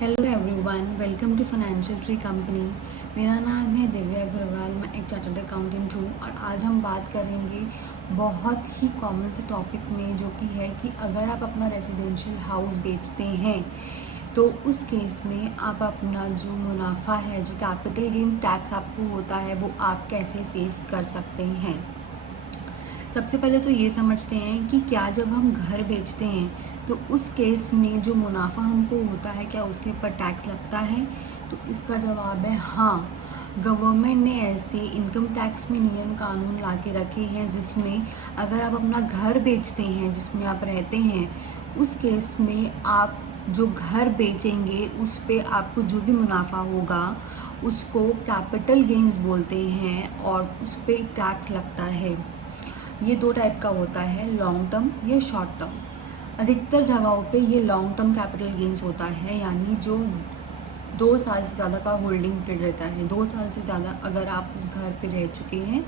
Hello everyone, welcome to Financial Free Company. मेरा नाम है दिव्या अग्रवाल, मैं एक चार्टर्ड अकाउंटेंट हूँ और आज हम बात करेंगे बहुत ही कॉमन से टॉपिक में, जो कि है कि अगर आप अपना रेजिडेंशियल हाउस बेचते हैं तो उस केस में आप अपना जो मुनाफा है, जो कैपिटल गेन्स टैक्स आपको होता है, वो आप कैसे सेव कर सकते हैं। सबसे पहले तो ये समझते हैं कि क्या जब हम घर बेचते हैं तो उस केस में जो मुनाफा हमको होता है, क्या उसके ऊपर टैक्स लगता है? तो इसका जवाब है हाँ। गवर्नमेंट ने ऐसे इनकम टैक्स में नियम कानून ला के रखे हैं जिसमें अगर आप अपना घर बेचते हैं जिसमें आप रहते हैं, उस केस में आप जो घर बेचेंगे उस पे आपको जो भी मुनाफा होगा उसको कैपिटल गेन्स बोलते हैं और उस पर टैक्स लगता है। ये दो टाइप का होता है, लॉन्ग टर्म या शॉर्ट टर्म। अधिकतर जगहों पे ये लॉन्ग टर्म कैपिटल गेन्स होता है, यानी जो 2 साल से ज़्यादा का होल्डिंग पीरियड रहता है। 2 साल से ज़्यादा अगर आप उस घर पे रह चुके हैं,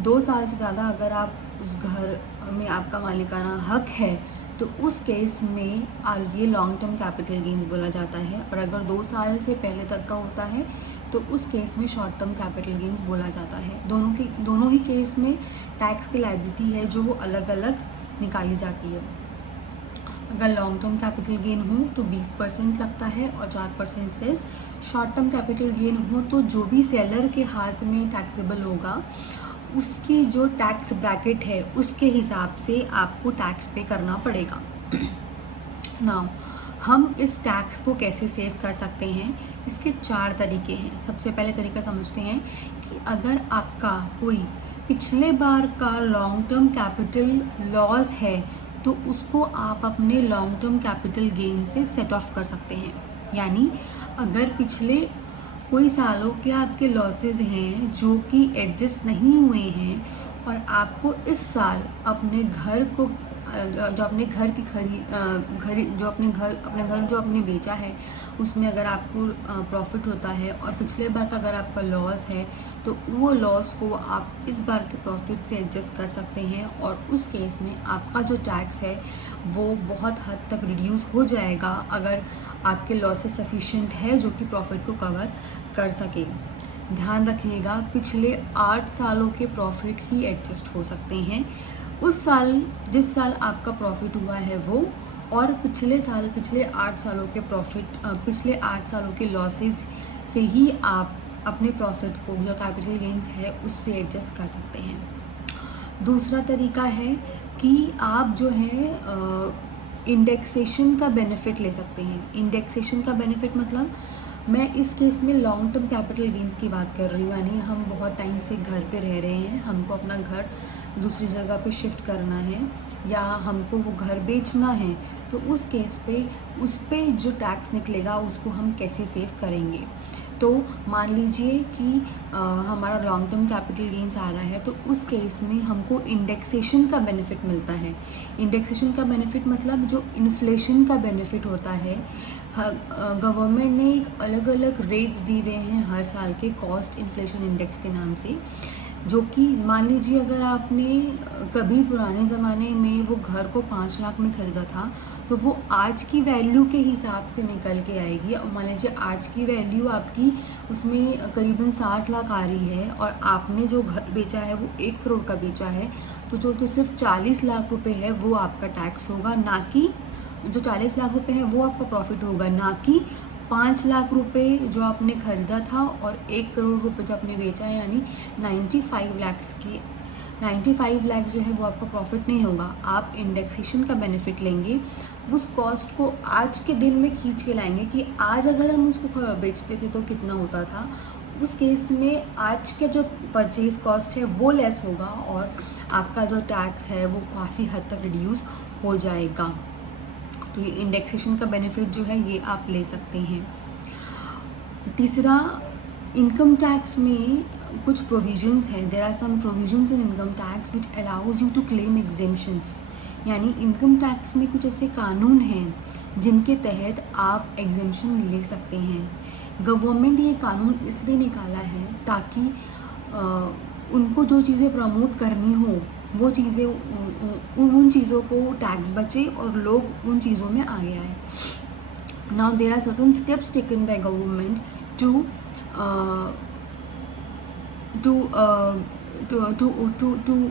2 साल से ज़्यादा अगर आप उस घर में आपका मालिकाना हक है, तो उस केस में ये लॉन्ग टर्म कैपिटल गेन्स बोला जाता है। और अगर 2 साल से पहले तक का होता है तो उस केस में शॉर्ट टर्म कैपिटल गेन्स बोला जाता है। दोनों ही केस में टैक्स की लायबिलिटी है जो वो अलग अलग निकाली जाती है। अगर लॉन्ग टर्म कैपिटल गेन हो तो 20% लगता है और 4% cess. Short term capital gain हो तो जो भी सेलर के हाथ में टैक्सेबल होगा उसकी जो टैक्स ब्रैकेट है उसके हिसाब से आपको टैक्स पे करना पड़ेगा। नाउ हम इस टैक्स को कैसे सेव कर सकते हैं, इसके 4 तरीके हैं। सबसे पहले तरीका समझते हैं कि अगर आपका कोई पिछले बार का लॉन्ग टर्म कैपिटल लॉस है तो उसको आप अपने लॉन्ग टर्म कैपिटल गेन से सेट ऑफ कर सकते हैं। यानी अगर पिछले कोई सालों के आपके लॉसेस हैं जो कि एडजस्ट नहीं हुए हैं और आपको इस साल अपने घर को जो अपने घर की अपने घर जो आपने बेचा है उसमें अगर आपको प्रॉफिट होता है और पिछले बार का अगर आपका लॉस है तो वो लॉस को आप इस बार के प्रॉफिट से एडजस्ट कर सकते हैं और उस केस में आपका जो टैक्स है वो बहुत हद तक रिड्यूस हो जाएगा अगर आपके लॉसेस सफिशिएंट है जो कि प्रॉफिट को कवर कर सके। ध्यान रखिएगा, पिछले 8 सालों के प्रॉफिट ही एडजस्ट हो सकते हैं। उस साल जिस साल आपका प्रॉफिट हुआ है वो, और पिछले 8 सालों के पिछले 8 सालों के लॉसेस से ही आप अपने प्रॉफिट को जो कैपिटल गेन्स है उससे एडजस्ट कर सकते हैं। दूसरा तरीका है कि आप जो है इंडेक्सेशन का बेनिफिट ले सकते हैं। इंडेक्सेशन का बेनिफिट मतलब, मैं इस केस में लॉन्ग टर्म कैपिटल गेन्स की बात कर रही हूँ। यानी हम बहुत टाइम से घर पे रह रहे हैं, हमको अपना घर दूसरी जगह पे शिफ्ट करना है या हमको वो घर बेचना है, तो उस केस पे उस पे जो टैक्स निकलेगा उसको हम कैसे सेव करेंगे। तो मान लीजिए कि हमारा लॉन्ग टर्म कैपिटल गेन्स आ रहा है, तो उस केस में हमको इंडेक्सेशन का बेनिफिट मिलता है। इंडेक्सेशन का बेनिफिट मतलब जो इन्फ्लेशन का बेनिफिट होता है। गवर्नमेंट ने अलग अलग रेट्स दिए हुए हैं हर साल के कॉस्ट इन्फ्लेशन इंडेक्स के नाम से, जो कि मान लीजिए अगर आपने कभी पुराने ज़माने में वो घर को 5 लाख में ख़रीदा था तो वो आज की वैल्यू के हिसाब से निकल के आएगी। और मान लीजिए आज की वैल्यू आपकी उसमें करीबन 60 लाख आ रही है और आपने जो घर बेचा है वो 1 करोड़ का बेचा है, तो जो तो सिर्फ 40 लाख रुपए है वो आपका टैक्स होगा, ना कि जो 40 लाख रुपए है वो आपका प्रॉफिट होगा, ना कि 5 लाख रुपए जो आपने खरीदा था और 1 करोड़ रुपए जो आपने बेचा है, यानी 95 लाख जो है वो आपका प्रॉफिट नहीं होगा। आप इंडेक्सेशन का बेनिफिट लेंगे, उस कॉस्ट को आज के दिन में खींच के लाएंगे कि आज अगर हम उसको बेचते थे तो कितना होता था। उस केस में आज के जो परचेज कॉस्ट है वो लेस होगा और आपका जो टैक्स है वो काफ़ी हद तक रिड्यूस हो जाएगा। तो ये इंडेक्सेशन का बेनिफिट जो है ये आप ले सकते हैं। तीसरा, इनकम टैक्स में कुछ प्रोविजंस हैं। There are some provisions in income tax which allows you to claim exemptions. यानी इनकम टैक्स में कुछ ऐसे कानून हैं जिनके तहत आप एग्जेम्पशन ले सकते हैं। गवर्नमेंट ये कानून इसलिए निकाला है ताकि उनको जो चीज़ें प्रमोट करनी हो वो चीज़ें उन चीज़ों को टैक्स बचे और लोग उन चीज़ों में आगे आए। Now there are certain steps taken by government to uh, to uh,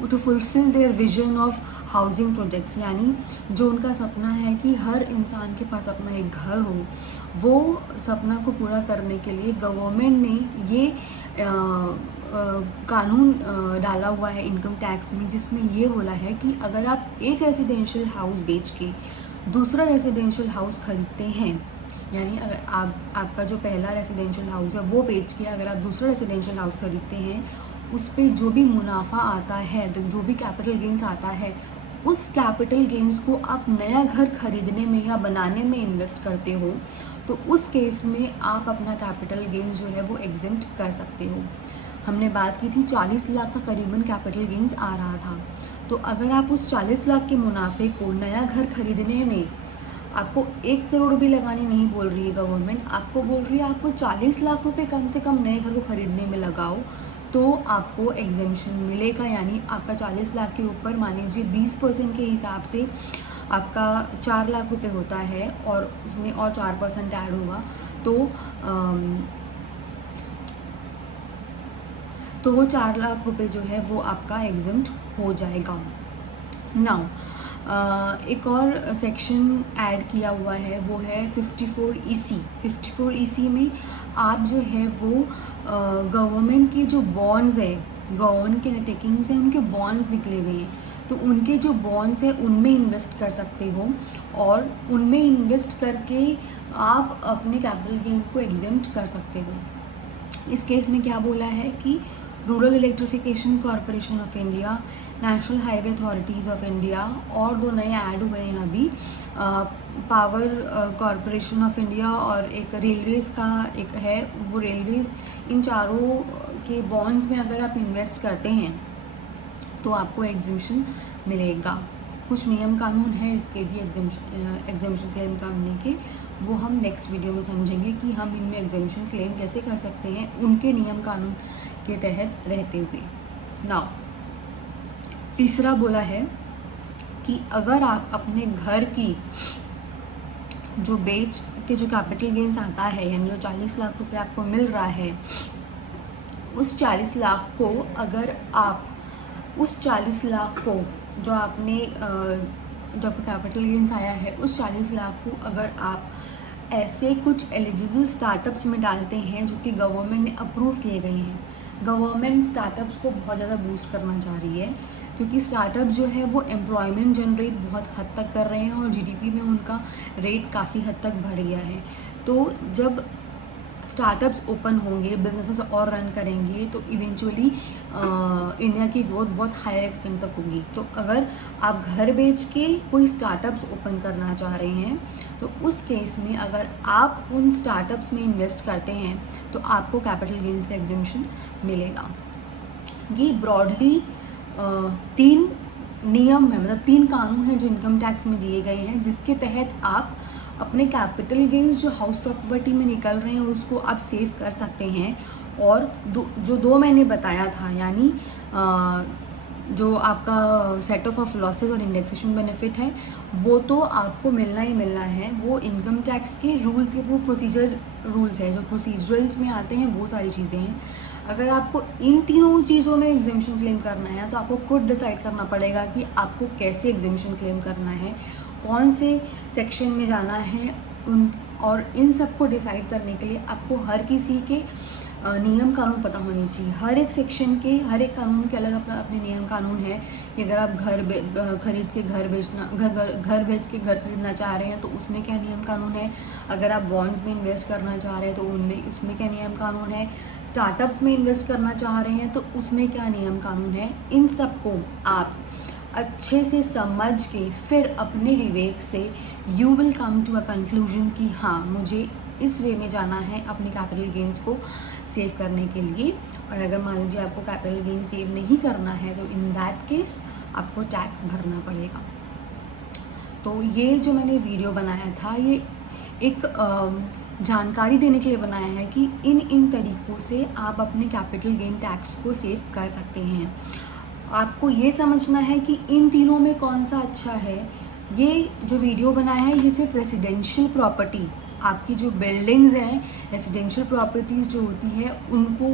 to fulfill their vision of housing projects, यानी जो उनका सपना है कि हर इंसान के पास अपना एक घर हो, वो सपना को पूरा करने के लिए गवर्नमेंट ने ये कानून डाला हुआ है इनकम टैक्स में, जिसमें ये बोला है कि अगर आप एक रेजिडेंशियल हाउस बेच के दूसरा रेजिडेंशियल हाउस खरीदते हैं, यानी अगर आपका जो पहला रेजिडेंशियल हाउस है वो बेच के अगर आप दूसरा रेजिडेंशियल हाउस खरीदते हैं, उस पर जो भी मुनाफा आता है, तो जो भी कैपिटल गेंस आता है, उस कैपिटल गेंस को आप नया घर खरीदने में या बनाने में इन्वेस्ट करते हो, तो उस केस में आप अपना कैपिटल गेंस जो है वो एग्जेम्प्ट कर सकते हो। हमने बात की थी 40 लाख का करीबन कैपिटल गेंस आ रहा था, तो अगर आप उस 40 लाख के मुनाफे को नया घर खरीदने में, आपको 1 करोड़ भी लगानी नहीं बोल रही है गवर्नमेंट, आपको बोल रही है आपको 40 लाख रुपए कम से कम नए घर को खरीदने में लगाओ, तो आपको एग्जेम्पशन मिलेगा। यानी आपका 40 लाख के ऊपर मान लीजिए 20% के हिसाब से आपका 4 लाख रुपए होता है, और उसमें और 4% ऐड होगा, तो वो 4 लाख रुपए जो है वो आपका एग्जेम्प्ट हो जाएगा। नाउ एक और सेक्शन ऐड किया हुआ है, वो है 54EC। 54EC में आप जो है वो गवर्नमेंट के जो बॉन्ड्स है, गवर्नमेंट के टेकिंग्स हैं, उनके बॉन्ड्स निकले हुए हैं, तो उनके जो बॉन्ड्स हैं उनमें इन्वेस्ट कर सकते हो, और उनमें इन्वेस्ट करके आप अपने कैपिटल गेन्स को एग्जेम्प्ट कर सकते हो। इस केस में क्या बोला है कि rural electrification corporation of India, national highway authorities of India, और 2 नए ऐड हुए हैं अभी, पावर कॉरपोरेशन ऑफ इंडिया और एक रेलवेज़ का एक है, वो रेलवेज़, इन चारों के बॉन्ड्स में अगर आप इन्वेस्ट करते हैं तो आपको एग्जेम्पशन मिलेगा। कुछ नियम कानून है इसके भी एग्जेम्पशन क्लेम करने के, वो हम नेक्स्ट वीडियो में समझेंगे कि हम इनमें एग्जेम्पशन क्लेम कैसे कर सकते हैं उनके नियम कानून के तहत रहते हुए। नाउ तीसरा बोला है कि अगर आप अपने घर की जो बेच के जो कैपिटल गेंस आता है, यानी जो 40 लाख रुपए आपको मिल रहा है, उस 40 लाख को अगर आप उस 40 लाख को जो आपने जो आपका कैपिटल गेंस आया है, उस 40 लाख को अगर आप ऐसे कुछ एलिजिबल स्टार्टअप्स में डालते हैं जो कि गवर्नमेंट ने अप्रूव किए गए हैं। गवर्नमेंट स्टार्टअप्स को बहुत ज़्यादा बूस्ट करना चाह रही है, क्योंकि स्टार्टअप जो है वो एम्प्लॉयमेंट जनरेट बहुत हद तक कर रहे हैं और जीडीपी में उनका रेट काफ़ी हद तक बढ़ गया है। तो जब स्टार्टअप्स ओपन होंगे, बिजनेसेस और रन करेंगे, तो इवेंचुअली इंडिया की ग्रोथ बहुत हायर एक्सटेंट तक होगी। तो अगर आप घर बेच के कोई स्टार्टअप्स ओपन करना चाह रहे हैं, तो उस केस में अगर आप उन स्टार्टअप्स में इन्वेस्ट करते हैं तो आपको कैपिटल गेन्स का एग्जेम्पशन मिलेगा। ये ब्रॉडली 3 नियम है, मतलब 3 कानून हैं जो इनकम टैक्स में दिए गए हैं, जिसके तहत आप अपने कैपिटल गेन्स जो हाउस प्रॉपर्टी में निकल रहे हैं उसको आप सेव कर सकते हैं। और जो 2 मैंने बताया था, यानी जो आपका सेट ऑफ लॉसेस और इंडेक्सेशन बेनिफिट है, वो तो आपको मिलना ही मिलना है। वो इनकम टैक्स के रूल्स के, वो प्रोसीजर रूल्स हैं जो प्रोसीजरल्स में आते हैं, वो सारी चीज़ें हैं। अगर आपको इन तीनों चीज़ों में एग्जेम्पशन क्लेम करना है तो आपको खुद डिसाइड करना पड़ेगा कि आपको कैसे एग्जेम्पशन क्लेम करना है, कौन से सेक्शन में जाना है और इन सब को डिसाइड करने के लिए आपको हर किसी के नियम कानून पता होने चाहिए। हर एक सेक्शन के, हर एक कानून के अलग अपने नियम कानून है कि अगर आप घर खरीद के घर बेचना, घर बेच के घर खरीदना चाह रहे हैं तो उसमें क्या नियम कानून है, अगर आप बॉन्ड्स में इन्वेस्ट करना चाह रहे हैं तो उसमें क्या नियम कानून है, स्टार्टअप्स में इन्वेस्ट करना चाह रहे हैं तो उसमें क्या नियम कानून है। इन सब को आप अच्छे से समझ के फिर अपने विवेक से you will come to a conclusion कि हाँ, मुझे इस वे में जाना है अपने कैपिटल गेन्स को सेव करने के लिए। और अगर मान लीजिए आपको कैपिटल गेन सेव नहीं करना है तो इन दैट केस आपको टैक्स भरना पड़ेगा। तो ये जो मैंने वीडियो बनाया था, ये एक जानकारी देने के लिए बनाया है कि इन तरीक़ों से आप अपने कैपिटल गेन टैक्स को सेव कर सकते हैं। आपको ये समझना है कि इन तीनों में कौन सा अच्छा है। ये जो वीडियो बनाया है ये सिर्फ रेसिडेंशियल प्रॉपर्टी आपकी जो बिल्डिंग्स हैं, रेजिडेंशियल प्रॉपर्टीज़ जो होती है, उनको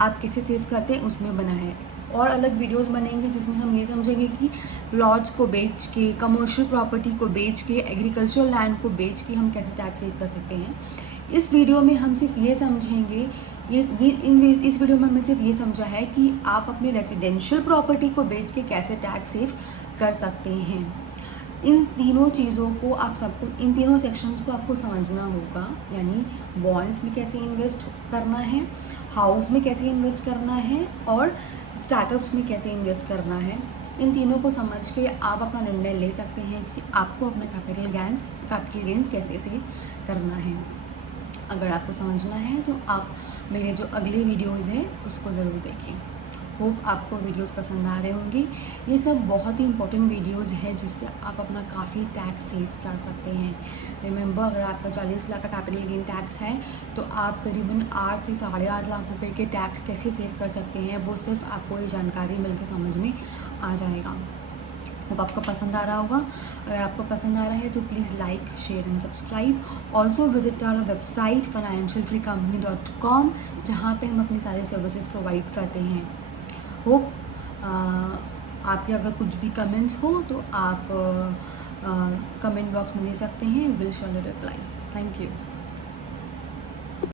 आप कैसे सेव करते हैं उसमें बना है। और अलग वीडियोस बनेंगे जिसमें हम ये समझेंगे कि प्लॉट्स को बेच के, कमर्शियल प्रॉपर्टी को बेच के, एग्रीकल्चरल लैंड को बेच के हम कैसे टैक्स सेव कर सकते हैं। इस वीडियो में हम सिर्फ ये समझेंगे, इस वीडियो में हमने सिर्फ ये समझा है कि आप अपनी रेजिडेंशियल प्रॉपर्टी को बेच के कैसे टैक्स सेव कर सकते हैं। इन तीनों चीज़ों को आप सबको, इन तीनों सेक्शंस को आपको समझना होगा, यानी बॉन्ड्स में कैसे इन्वेस्ट करना है, हाउस में कैसे इन्वेस्ट करना है और स्टार्टअप्स में कैसे इन्वेस्ट करना है। इन तीनों को समझ के आप अपना निर्णय ले सकते हैं कि आपको अपना कैपिटल गेंस कैसे सेव करना है। अगर आपको समझना है तो आप मेरे जो अगले वीडियोज़ हैं उसको ज़रूर देखें। होप आपको वीडियोस पसंद आ रहे होंगे। ये सब बहुत ही इंपॉर्टेंट वीडियोस है जिससे आप अपना काफ़ी टैक्स सेव कर सकते हैं। रिमेंबर, अगर आपका 40 लाख का कैपिटल गेन टैक्स है तो आप करीबन 8 से 8.5 लाख रुपए के टैक्स कैसे सेव कर सकते हैं, वो सिर्फ आपको ये जानकारी मिलकर समझ में आ जाएगा। होप आपको पसंद आ रहा होगा। अगर आपको पसंद आ रहा है तो please like, share and subscribe. Also visit our website financialfreecompany.com, जहाँ पे हम अपनी सारी सर्विसेज प्रोवाइड करते हैं। होप आपके अगर कुछ भी कमेंट्स हो तो आप कमेंट बॉक्स में दे सकते हैं, will surely reply. Thank you.